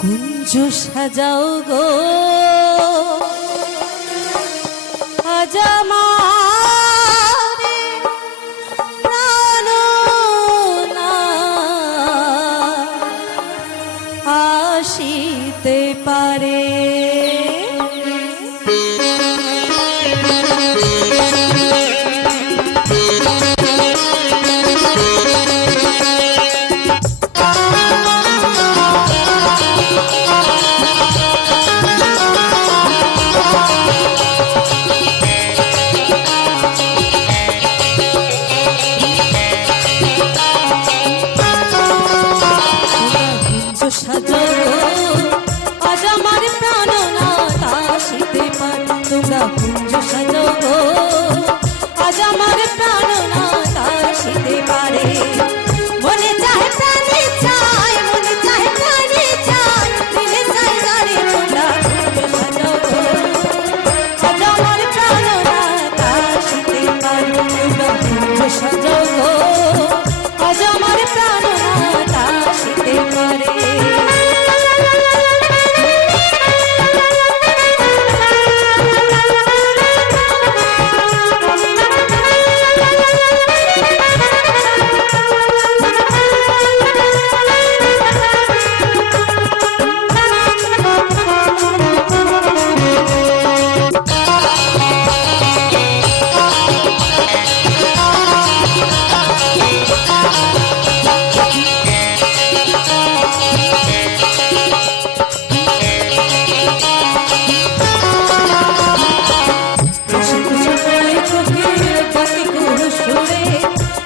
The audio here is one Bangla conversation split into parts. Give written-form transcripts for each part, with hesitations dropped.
কুঞ্জ সাজাও গো আজ আমার প্রাণনা আসিতে পারে। তোমরা কুঞ্জ সাজাও গো আজ আমার প্রাণনাথ আসিতে পারে। মনে চাহে প্রাণে চাই, মনে চাহে প্রাণে চাই, দিলে চাই গারে তোমরা কুঞ্জ সাজাও গো আজ আমার প্রাণনাথ আসিতে পারে। তোমরা কুঞ্জ সাজাও গো আজ আমার প্রাণনাথ আসিতে পারে।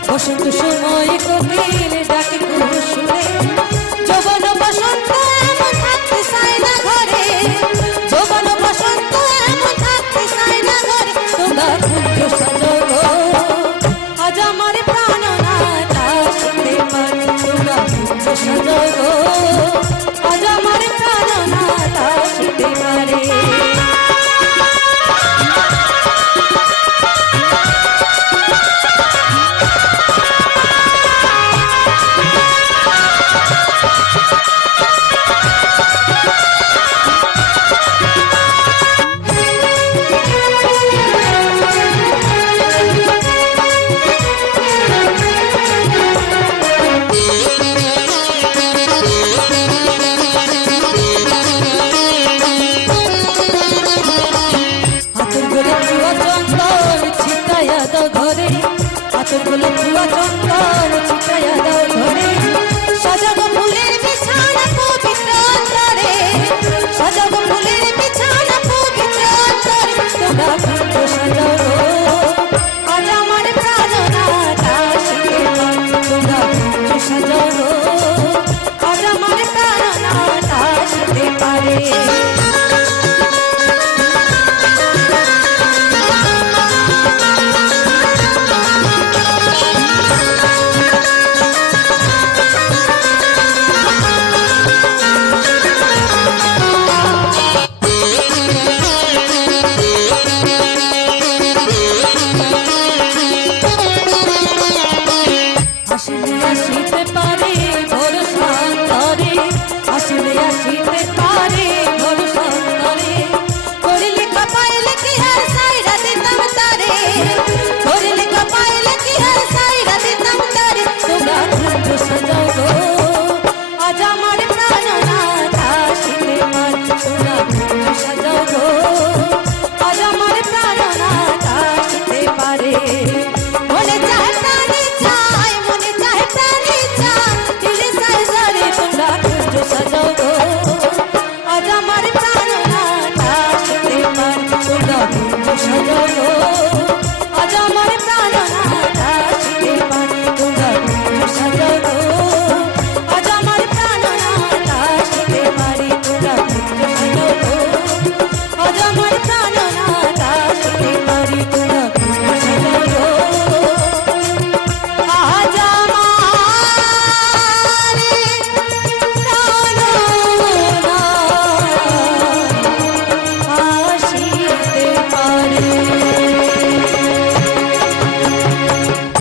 বসন্ত সময় কোকিল ডাকে কুসুরে, যৌবন বসন্ত এমন থাকতে চায় না ঘরে, যৌবন বসন্ত এমন থাকতে চায় না ঘরে। তোমরা কুঞ্জ সাজাও গো আজ আমার প্রাণনাথ আসিতে পারে। তোমরা কুঞ্জ সাজাও গো আজ আমার প্রাণনাথ আসিতে পারে। আতরগুলো ধোয়া চন্দন ছিটাইয়া দাও ঘরে, সাজাগো ফুলের বিছানা পবিত্র অন্তরে, সাজাগো ফুলের বিছানা পবিত্র অন্তরে। তোমরা কুঞ্জ সাজাও গো আজ আমার প্রাণনাথ আসিতে পারে। তোমরা কুঞ্জ সাজাও গো আজ আমার প্রাণনাথ আসিতে পারে।